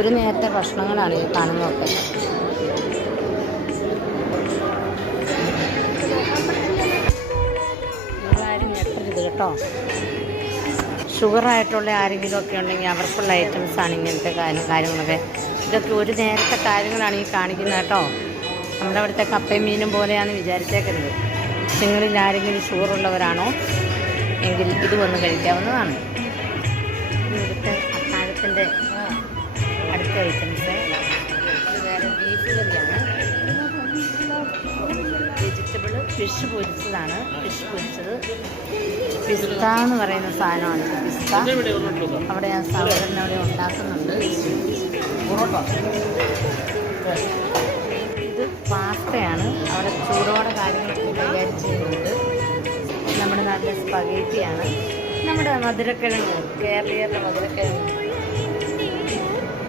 ഒരു നേരത്തെ ഭക്ഷണങ്ങളാണ് ഈ കാണുന്നതൊക്കെ. നിങ്ങളാരും ഞെട്ടരുത് കേട്ടോ. ഷുഗറായിട്ടുള്ള ആരെങ്കിലും ഒക്കെ ഉണ്ടെങ്കിൽ അവർക്കുള്ള ഐറ്റംസ് ആണ് ഇങ്ങനത്തെ കാര്യം കാര്യങ്ങളൊക്കെ. ഇതൊക്കെ ഒരു നേരത്തെ കാര്യങ്ങളാണ് ഈ കാണിക്കുന്നത് കേട്ടോ. നമ്മുടെ അവിടുത്തെ കപ്പയും മീനും പോലെയാണ് വിചാരിച്ചേക്കരുത്. നിങ്ങളിൽ ആരെങ്കിലും ഷുഗർ ഉള്ളവരാണോ എങ്കിൽ ഇത് വന്ന് കഴിക്കാവുന്നതാണ്. ഇവിടുത്തെ അത്താഴത്തിന്റെ ഐറ്റംസ് ഇത് വേറെ ബീഫ് കറിയാണ് വെജിറ്റബിൾ ഫിഷ് പൊരിച്ചതാണ്. ഫിഷ് പൊരിച്ചത്. പിസ്ത എന്ന് പറയുന്ന സാധനമാണ് പിസ്ത. അവിടെ ഞാൻ സഹോദരൻ അവിടെ ഉണ്ടാക്കുന്നുണ്ട്. ഇത് പാസ്തയാണ്. അവിടെ ചൂടോടെ കാര്യങ്ങളൊക്കെ കൈകാര്യം ചെയ്യുന്നുണ്ട്. നമ്മുടെ നാട്ടിലെ സ്പഗേറ്റിയാണ് നമ്മുടെ മധുരക്കിഴങ്ങ് കേരളീയരുടെ മധുരക്കിഴങ്ങ്.